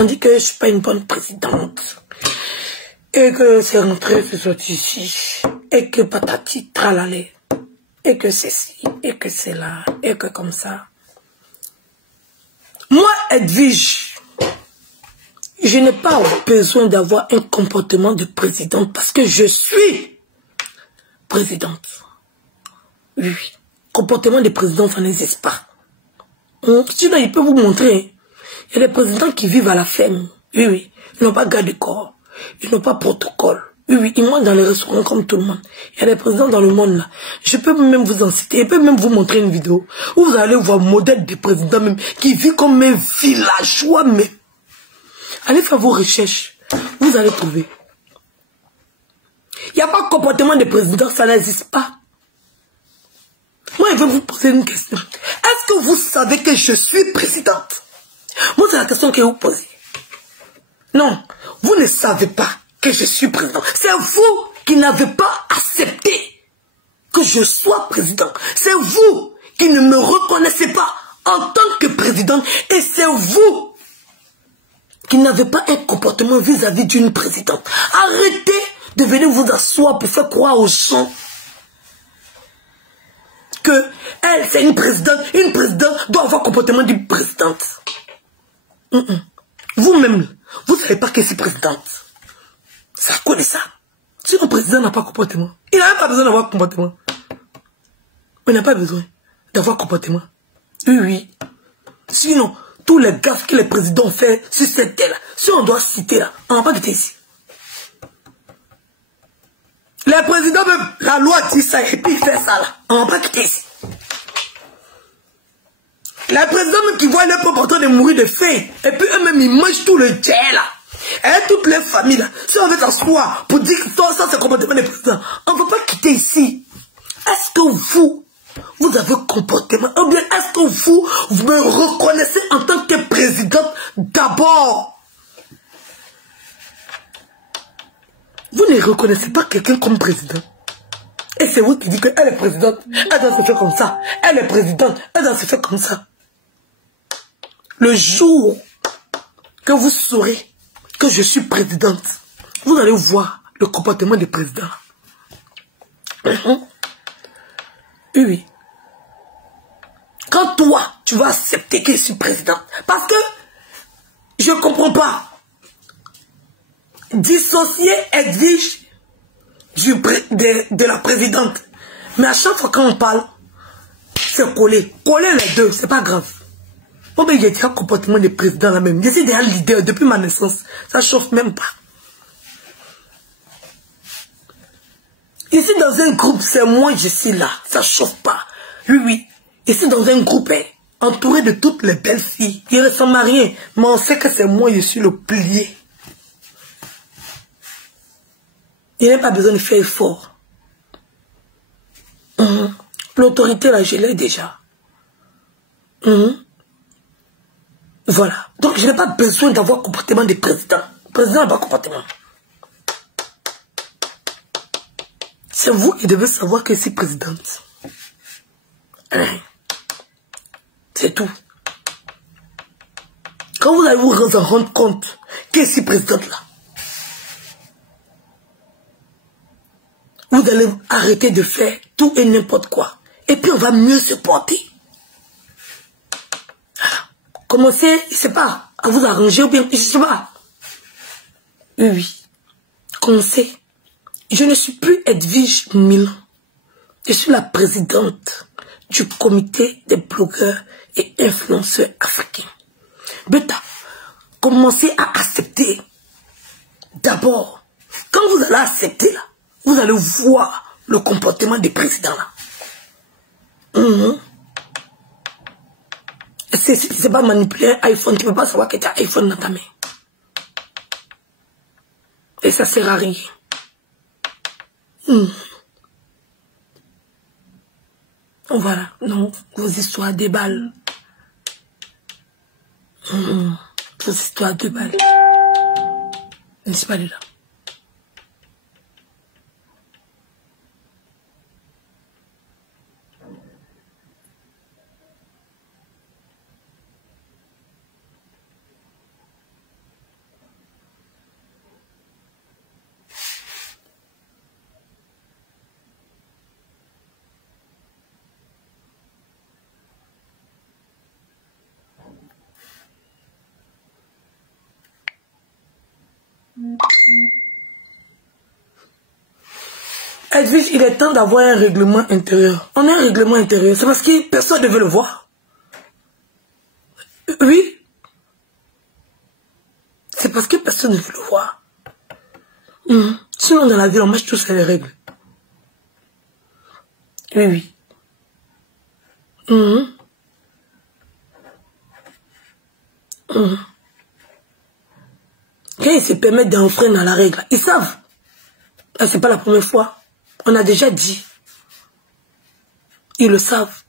On dit que je ne suis pas une bonne présidente. Et que c'est rentré, c'est sorti ici. Et que patati tralalé. Et que c'est ci, et que c'est là, et que comme ça. Moi, Edwige, je n'ai pas besoin d'avoir un comportement de présidente parce que je suis présidente. Oui, oui. Comportement de président, ça n'existe pas. Sinon, il peut vous montrer. Il y a des présidents qui vivent à la ferme. Oui, oui. Ils n'ont pas garde corps. Ils n'ont pas protocole. Oui, oui. Ils mangent dans les restaurants comme tout le monde. Il y a des présidents dans le monde là. Je peux même vous en citer. Je peux même vous montrer une vidéo où vous allez voir modèle de président même qui vit comme un villageois même. Allez faire vos recherches. Vous allez trouver. Il n'y a pas de comportement de président. Ça n'existe pas. Moi, je vais vous poser une question. Est-ce que vous savez que je suis présidente? Moi, c'est la question que vous posez. Non, vous ne savez pas que je suis président. C'est vous qui n'avez pas accepté que je sois président. C'est vous qui ne me reconnaissez pas en tant que président. Et c'est vous qui n'avez pas un comportement vis-à-vis d'une présidente. Arrêtez de venir vous asseoir pour faire croire aux gens que elle, c'est une présidente doit avoir le comportement d'une présidente. Vous-même, vous ne savez pas que c'est présidente. Ça connaît ça. Si un président n'a pas de comportement, il n'a pas besoin d'avoir comportement. Il n'a pas besoin d'avoir comportement. Oui, oui. Sinon, tous les gaffes que les présidents font sur cette terre, si on doit citer là, on ne va pas quitter ici. Les présidents même, la loi dit ça et puis il fait ça là. On ne va pas quitter ici. Les présidents même qui voient leur propre en train de mourir de faim. Et puis eux-mêmes ils mangent tout le jet là. Et toutes les familles là. Si on veut s'asseoir pour dire que ça c'est le comportement des présidents, on ne va pas quitter ici. Est-ce que vous avez comportement? Ou bien est-ce que vous me reconnaissez en tant que présidente d'abord? Vous ne reconnaissez pas quelqu'un comme président. Et c'est vous qui dites qu'elle est présidente, elle doit se faire comme ça. Elle est présidente, elle doit se faire comme ça. Le jour que vous saurez que je suis présidente, vous allez voir le comportement des présidents. Oui, oui. Quand toi, tu vas accepter que je suis présidente, parce que je ne comprends pas. Dissocier Edwige de la présidente. Mais à chaque fois quand on parle, c'est coller. Coller les deux, c'est pas grave. Bon, mais j'ai déjà un comportement de président là même. Je suis déjà leader depuis ma naissance. Ça chauffe même pas. Ici dans un groupe, c'est moi je suis là. Ça chauffe pas. Oui, oui. Ici dans un groupe, entouré de toutes les belles filles. Il ne ressemble à rien. Mais on sait que c'est moi, je suis le plié. Il n'y a pas besoin de faire effort. L'autorité, là, je l'ai déjà. Voilà. Donc, je n'ai pas besoin d'avoir comportement de président. Le président n'a pas de comportement. C'est vous qui devez savoir que je suis présidente. C'est tout. Quand vous allez vous rendre compte que je suis présidente là, vous allez arrêter de faire tout et n'importe quoi. Et puis on va mieux se porter. Commencez, je ne sais pas, à vous arranger ou bien, je ne sais pas. Oui, oui. Commencez. Je ne suis plus Edwige Milan. Je suis la présidente du comité des blogueurs et influenceurs africains. Beta, commencez à accepter. D'abord, quand vous allez accepter là, vous allez voir le comportement des présidents là. C'est pas manipuler un iPhone, tu ne peux pas savoir que tu as un iPhone dans ta main. Et ça sert à rien. Voilà, non, vos histoires déballent. Vos histoires déballent. N'est-ce pas là? Edwige, il est temps d'avoir un règlement intérieur. On a un règlement intérieur. C'est parce que personne ne veut le voir. Oui. C'est parce que personne ne veut le voir. Sinon, dans la vie, on marche tous à les règles. Oui, oui. Quand ils se permettent d'enfreindre dans la règle, ils savent. C'est pas la première fois. On a déjà dit. Ils le savent.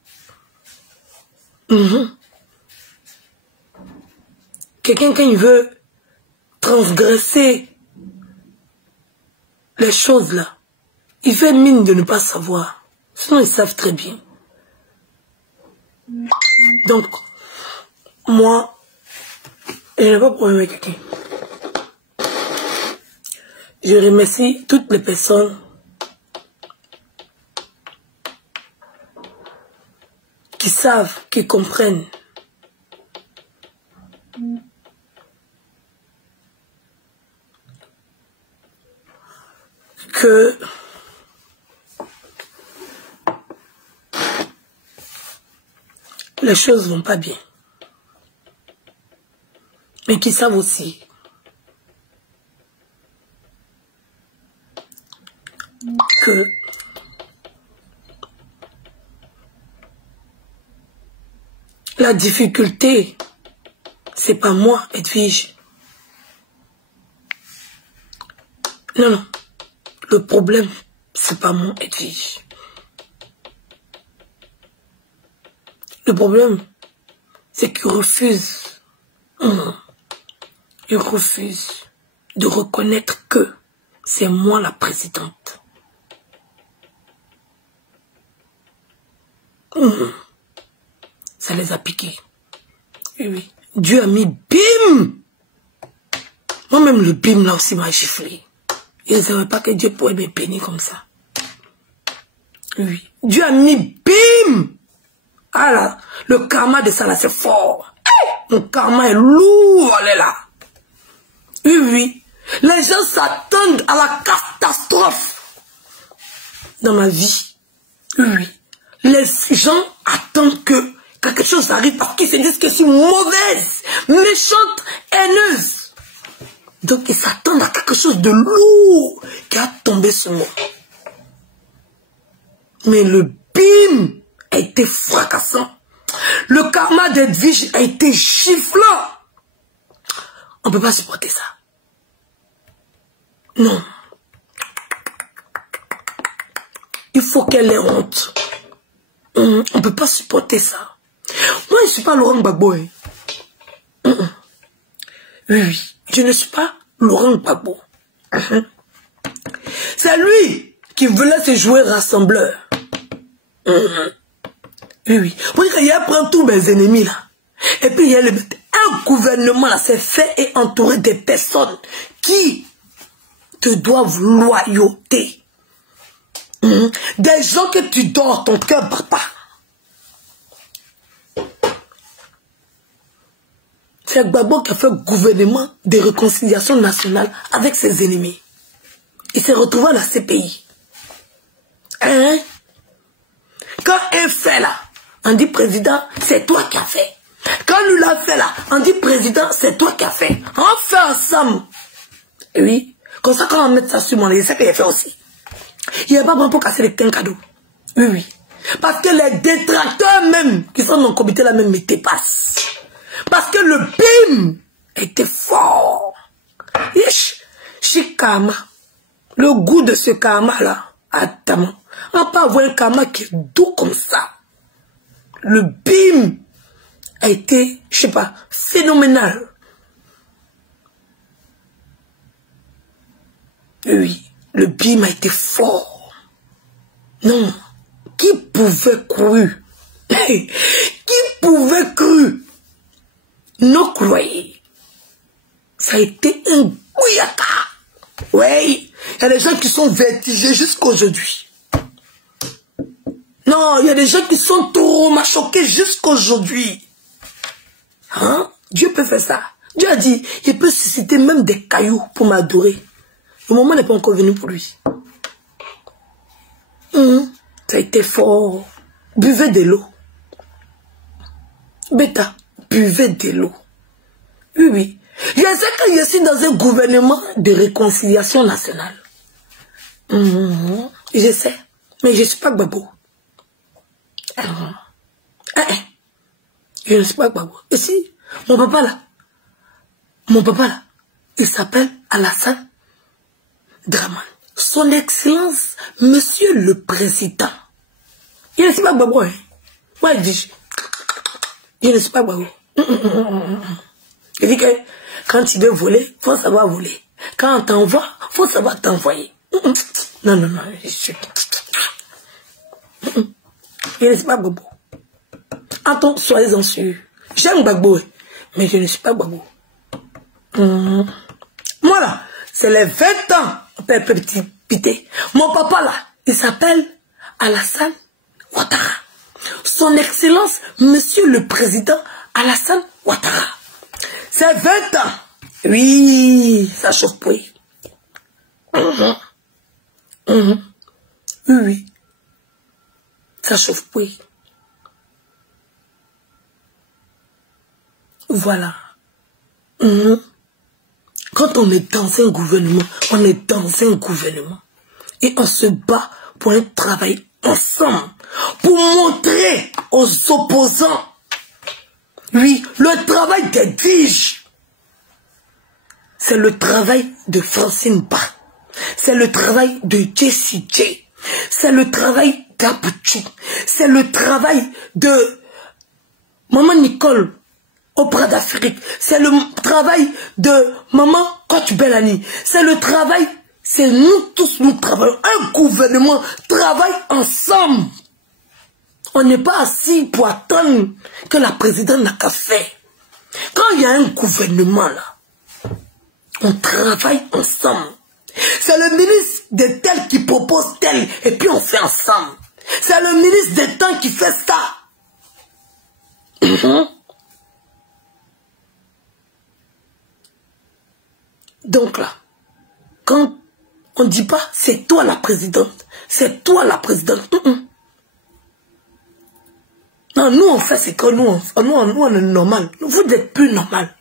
Quelqu'un, quand il veut transgresser les choses là, il fait mine de ne pas savoir. Sinon, ils savent très bien. Donc, moi, je n'ai pas de problème avec quelqu'un. Je remercie toutes les personnes qui savent, qui comprennent que les choses vont pas bien. Mais qui savent aussi que la difficulté, c'est pas moi, Edwige. Non, non. Le problème, c'est pas moi, Edwige. Le problème, c'est qu'il refuse. Il refuse de reconnaître que c'est moi la présidente. Ça les a piqués. Oui, oui. Dieu a mis bim. Moi-même, le bim là aussi m'a giflé. Je ne savais pas que Dieu pouvait me bénir comme ça. Oui. Dieu a mis bim. Ah là, le karma de ça là, c'est fort. Mon karma est lourd, elle est là. Oui, oui. Les gens s'attendent à la catastrophe dans ma vie. Oui, oui. Les gens attendent que quelque chose arrive parce qu'ils se disent que je suis mauvaise, méchante, haineuse. Donc ils s'attendent à quelque chose de lourd qui a tombé sur moi. Mais le bim a été fracassant. Le karma d'Edwige a été giflant. On ne peut pas supporter ça. Non. Il faut qu'elle ait honte. On ne peut pas supporter ça. Moi, je ne suis pas Laurent Gbagbo. Oui, oui. Je ne suis pas Laurent Gbagbo. C'est lui qui voulait se jouer rassembleur. Oui, oui. Vous voyez qu'il prend tous mes ennemis là. Et puis il y a un gouvernement là, c'est fait et entouré des personnes qui te doivent loyauté. Des gens que tu dors, ton cœur bat pas. C'est Gbagbo qui a fait gouvernement de réconciliation nationale avec ses ennemis. Il s'est retrouvé à la CPI. Hein? Quand un fait là, on dit président, c'est toi qui as fait. Quand lui l'a fait là, on dit président, c'est toi qui as fait. On fait ensemble. Et oui, comme ça quand on met ça sur mon lit, c'est qu'il a fait aussi. Il n'y a pas bon pour casser les cadeaux. Oui, oui. Parce que les détracteurs même, qui sont dans le comité là même, me dépassent. Parce que le bim était fort. Karma. Le goût de ce karma là, attends. On peut avoir un karma qui est doux comme ça. Le bim a été, je sais pas, phénoménal. Oui, le bim a été fort. Non, qui pouvait croire? Qui pouvait croire? Non, croyez. Ça a été un gouyaka. Oui, il y a des gens qui sont vertigés jusqu'à aujourd'hui. Non, il y a des gens qui sont trop choqués jusqu'à aujourd'hui. Hein? Dieu peut faire ça. Dieu a dit, il peut susciter même des cailloux pour m'adorer. Le moment n'est pas encore venu pour lui. Ça a été fort. Buvez de l'eau. Bêta, buvez de l'eau. Oui, oui. Je sais que je suis dans un gouvernement de réconciliation nationale. Je sais. Mais je ne suis pas Gbagbo. Je ne suis pas Gbagbo. Et si, mon papa là, il s'appelle Alassane Dramane. Son Excellence, Monsieur le Président. Je ne suis pas Gbagbo. Moi, je dis, je ne suis pas Gbagbo. Je dis que quand tu veux voler, il faut savoir voler. Quand on t'envoie, il faut savoir t'envoyer. Non, non, non, je suis... Je ne suis pas Gbagbo. Attends, soyez-en sûrs. J'aime Gbagbo, mais je ne suis pas Gbagbo. Moi là, c'est les 20 ans, petit pité. Mon papa là, il s'appelle Alassane Ouattara. Son Excellence, Monsieur le Président Alassane Ouattara. C'est 20 ans. Oui, ça chauffe oui. Oui, oui. Ça chauffe oui. Voilà. Quand on est dans un gouvernement, on est dans un gouvernement. Et on se bat pour un travail ensemble. Pour montrer aux opposants, oui, le travail d'Edwige. C'est le travail de Francine Ba. C'est le travail de Jessie J. C'est le travail d'Abouchou. C'est le travail de Maman Nicole au Bras d'Afrique. C'est le travail de Maman Coach Bellani. C'est le travail, c'est nous tous, nous travaillons. Un gouvernement travaille ensemble. On n'est pas assis pour attendre que la présidente n'a qu'à faire. Quand il y a un gouvernement là, on travaille ensemble. C'est le ministre de tel qui propose tel et puis on fait ensemble. C'est le ministre de tel qui fait ça. Donc là, quand on ne dit pas c'est toi la présidente, c'est toi la présidente. Non, nous on fait ce que nous on est normal. Vous n'êtes plus normal.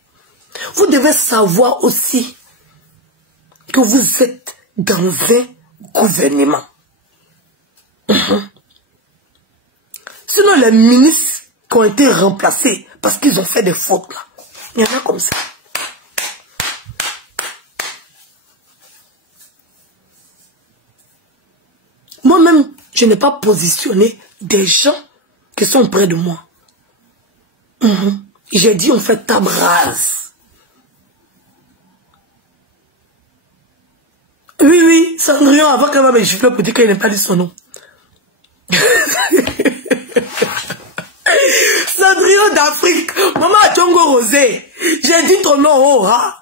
Vous devez savoir aussi que vous êtes dans un gouvernement. Sinon les ministres qui ont été remplacés parce qu'ils ont fait des fautes là, il y en a comme ça. Moi-même, je n'ai pas positionné des gens qui sont près de moi. J'ai dit on fait table rase. Oui, oui, Cendrillon, avant qu'elle va me gifler pour dire qu'elle n'a pas dit son nom. Cendrillon d'Afrique, Maman Djongo Rosé, j'ai dit ton nom, oh, hein.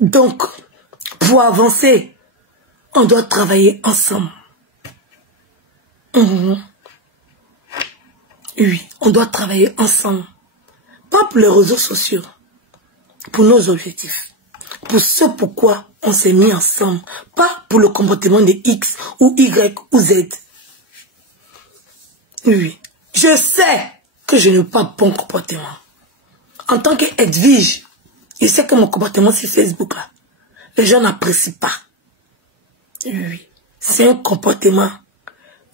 Donc, pour avancer, on doit travailler ensemble. Oui, on doit travailler ensemble. Pas pour les réseaux sociaux, pour nos objectifs. Pour ce pourquoi on s'est mis ensemble. Pas pour le comportement de X ou Y ou Z. Oui, je sais que je n'ai pas bon comportement. En tant qu'Edwige, je sais que mon comportement sur Facebook, là, les gens n'apprécient pas. Oui, c'est un comportement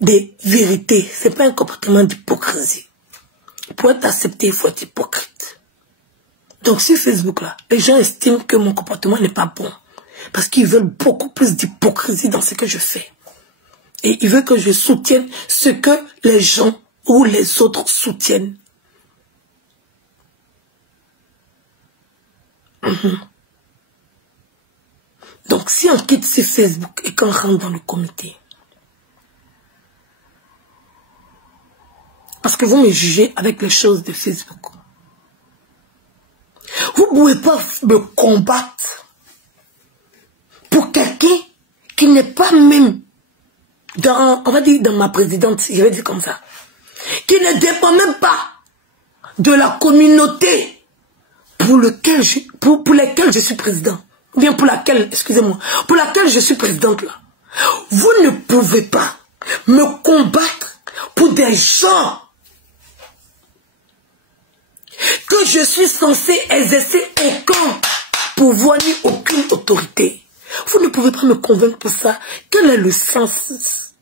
de vérité. C'est pas un comportement d'hypocrisie. Pour être accepté, il faut être hypocrite. Donc sur Facebook, là, les gens estiment que mon comportement n'est pas bon. Parce qu'ils veulent beaucoup plus d'hypocrisie dans ce que je fais. Et ils veulent que je soutienne ce que les gens ou les autres soutiennent. Donc, si on quitte ce Facebook et qu'on rentre dans le comité, Parce que vous me jugez avec les choses de Facebook. Vous ne pouvez pas me combattre pour quelqu'un qui n'est pas même dans, on va dire dans ma présidente, je vais dire comme ça, qui ne dépend même pas de la communauté pour lesquelles je suis président. Ou bien pour laquelle, excusez-moi, pour laquelle je suis présidente là. Vous ne pouvez pas me combattre pour des gens que je suis censé exercer aucun pouvoir ni aucune autorité. Vous ne pouvez pas me convaincre pour ça. Quel est le sens?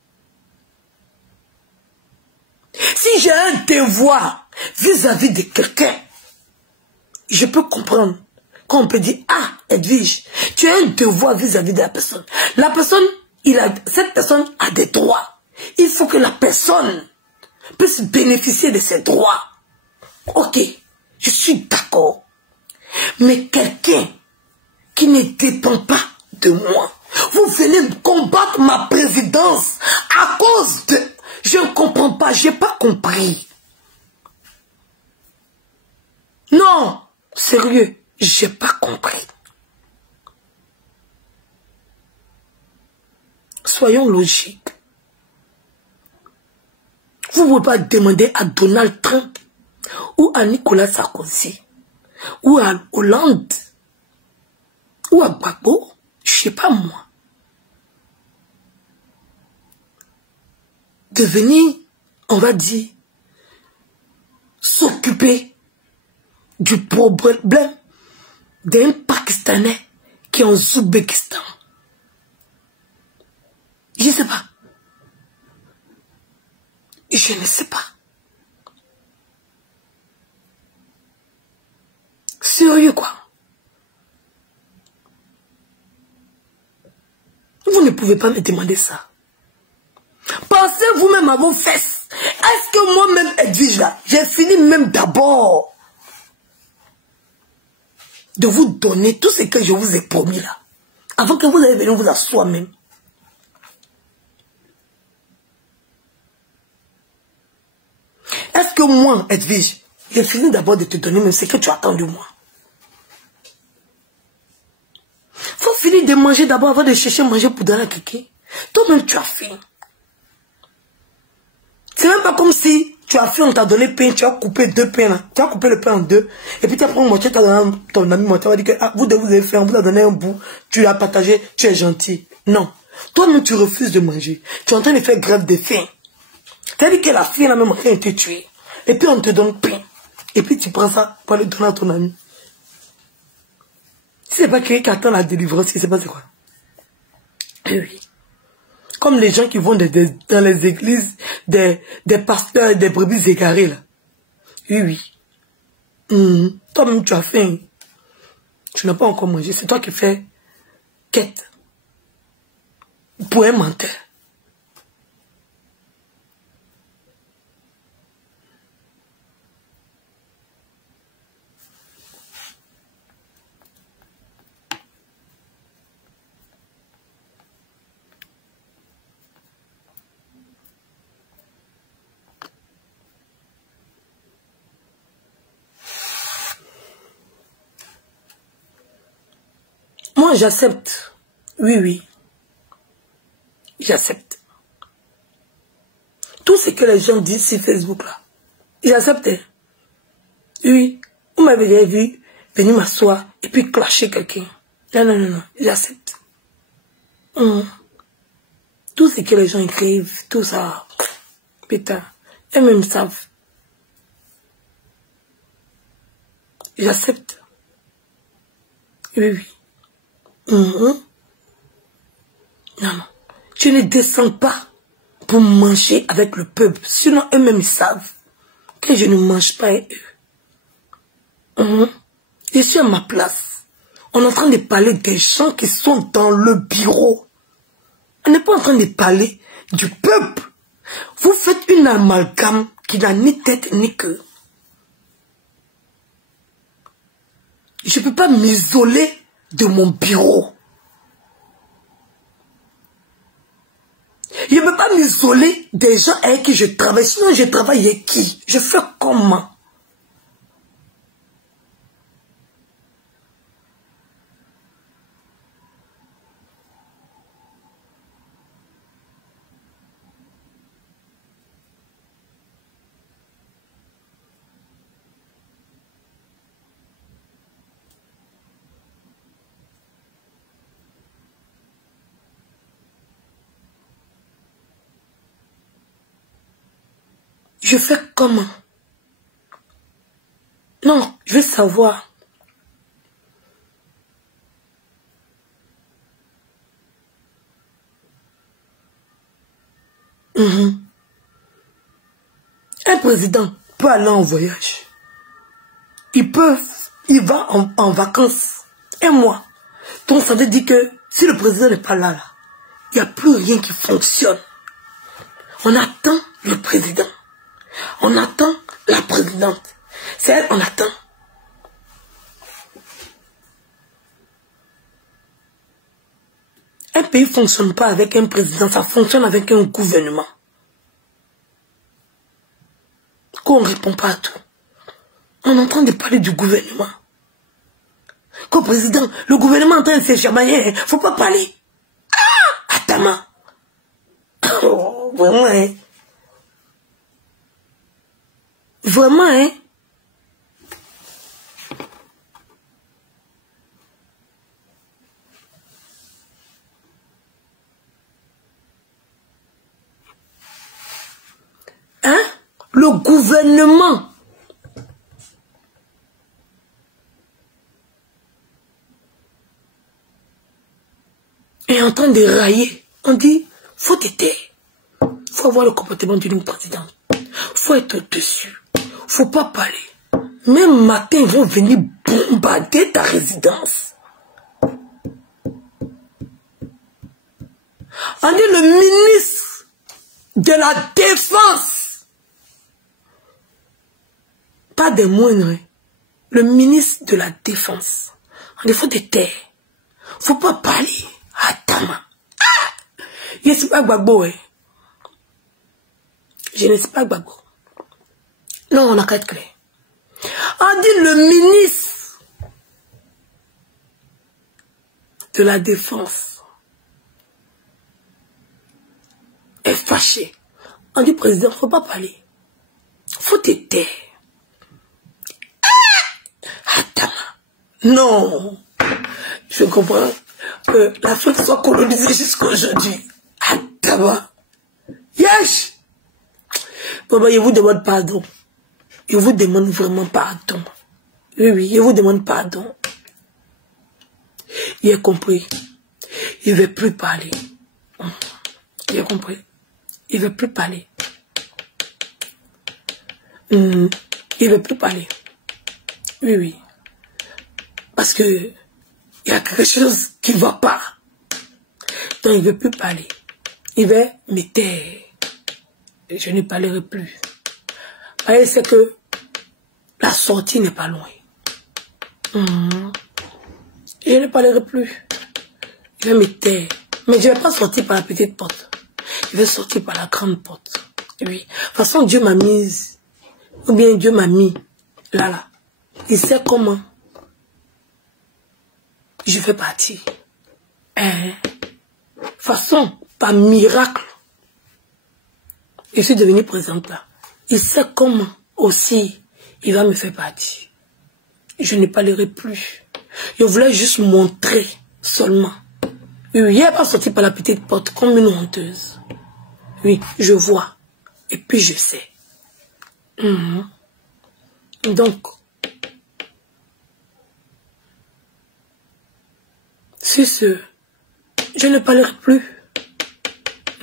Si j'ai un devoir vis-à-vis de quelqu'un, je peux comprendre. Quand on peut dire, ah, Edwige, tu as un devoir vis-à-vis de la personne. La personne, cette personne a des droits. Il faut que la personne puisse bénéficier de ses droits. Ok, je suis d'accord. Mais quelqu'un qui ne dépend pas de moi, vous venez me combattre ma présidence à cause de... Je ne comprends pas, je n'ai pas compris. Non, sérieux, je n'ai pas compris. Soyons logiques. Vous ne pouvez pas demander à Donald Trump ou à Nicolas Sarkozy ou à Hollande ou à Gbagbo, je ne sais pas moi, de venir, on va dire, s'occuper du problème d'un Pakistanais qui est en Ouzbékistan. Je ne sais pas. Je ne sais pas. Sérieux quoi. Vous ne pouvez pas me demander ça. Pensez vous-même à vos fesses. Est-ce que moi-même, Edwige là, j'ai fini même d'abord de vous donner tout ce que je vous ai promis là, avant que vous ayez venu vous asseoir même. Est-ce que moi, Edwige, j'ai fini d'abord de te donner même ce que tu attends de moi? Faut finir de manger d'abord avant de chercher à manger pour donner à quelqu'un. Toi-même, tu as faim. C'est même pas comme si tu as faim, on t'a donné pain, tu as coupé deux pains là. Tu as coupé le pain en deux. Et puis tu as pris une moitié, tu as donné à ton ami moitié. Tu vas dire que ah, vous avez faim, on vous a donné un bout, tu l'as partagé, tu es gentil. Non. Toi-même, tu refuses de manger. Tu es en train de faire grève de faim. C'est-à-dire que la fille là même en train de te tuer. Et puis on te donne pain. Et puis tu prends ça pour aller donner à ton ami. Si c'est pas quelqu'un qui attend la délivrance, je ne sais pas c'est quoi. Et oui. Comme les gens qui vont dans les églises, des pasteurs, des brebis égarés là. Oui, oui. Toi-même tu as faim. Tu n'as pas encore mangé. C'est toi qui fais quête. Pour un menteur. Moi, j'accepte. Oui, oui. J'accepte. Tout ce que les gens disent sur Facebook, là, j'accepte. Oui. Vous m'avez déjà vu venir m'asseoir et puis clasher quelqu'un. Non, non, non, non. J'accepte. Tout ce que les gens écrivent, tout ça, putain, eux-mêmes savent. J'accepte. Oui, oui. Non, non. Je ne descends pas pour manger avec le peuple. Sinon, eux-mêmes ils savent que je ne mange pas eux. Je suis à ma place. On est en train de parler des gens qui sont dans le bureau. On n'est pas en train de parler du peuple. Vous faites une amalgame qui n'a ni tête ni queue. Je ne peux pas m'isoler de mon bureau. Je ne peux pas pas m'isoler des gens avec qui je travaille. Sinon, je travaille avec qui? Je fais comment? Je fais comment? Non, je veux savoir. Un président peut aller en voyage. Il va en vacances. Un mois. Donc ça veut dire que si le président n'est pas là, il n'y a plus rien qui fonctionne. On attend le président. On attend la présidente. C'est elle qu'on attend. Un pays ne fonctionne pas avec un président, ça fonctionne avec un gouvernement. Qu'on ne répond pas à tout. On est en train de parler du gouvernement. Qu'au président, le gouvernement est en train de se chamailler, il ne faut pas parler. Ah, attends. Oh, vraiment, hein. Vraiment, hein. Hein? Le gouvernement est en train de railler. On dit, faut t'aider. Faut avoir le comportement d'une présidente. Faut être dessus. Faut pas parler. Même matin, ils vont venir bombarder ta résidence. On dit le ministre de la Défense. Pas des moindres. Le ministre de la Défense. On dit, faut te taire. Faut pas parler. Attends. Ah! Je ne suis pas Gbagbo, hein. Je ne suis pas Gbagbo. Non, on n'a qu'à être clair. On dit le ministre de la Défense est fâché. On dit président, faut pas parler. Faut te taire. Ah! Attends. Non. Je comprends que l'Afrique soit colonisée jusqu'à aujourd'hui. Attends. Yes! Papa, je vous demande pardon. Je vous demande vraiment pardon. Oui, oui, je vous demande pardon. Il a compris. Il ne veut plus parler. Il a compris. Il ne veut plus parler. Il ne veut plus parler. Oui, oui. Parce que il y a quelque chose qui ne va pas. Donc il ne veut plus parler. Il veut me taire. Je ne parlerai plus. Parce c'est que la sortie n'est pas loin. Je ne parlerai plus. Je vais me taire. Mais je ne vais pas sortir par la petite porte. Je vais sortir par la grande porte. Oui. De toute façon, Dieu m'a mise. Ou bien Dieu m'a mis. Là. Il sait comment. Je fais partie. De toute façon, par miracle, je suis devenue présente là. Il sait comment aussi il va me faire partie. Je ne parlerai plus. Je voulais juste montrer seulement. Oui, il n'est pas sorti par la petite porte comme une honteuse. Oui, je vois. Et puis je sais. Donc, sur ce, je ne parlerai plus.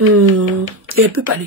Je ne peux pas parler.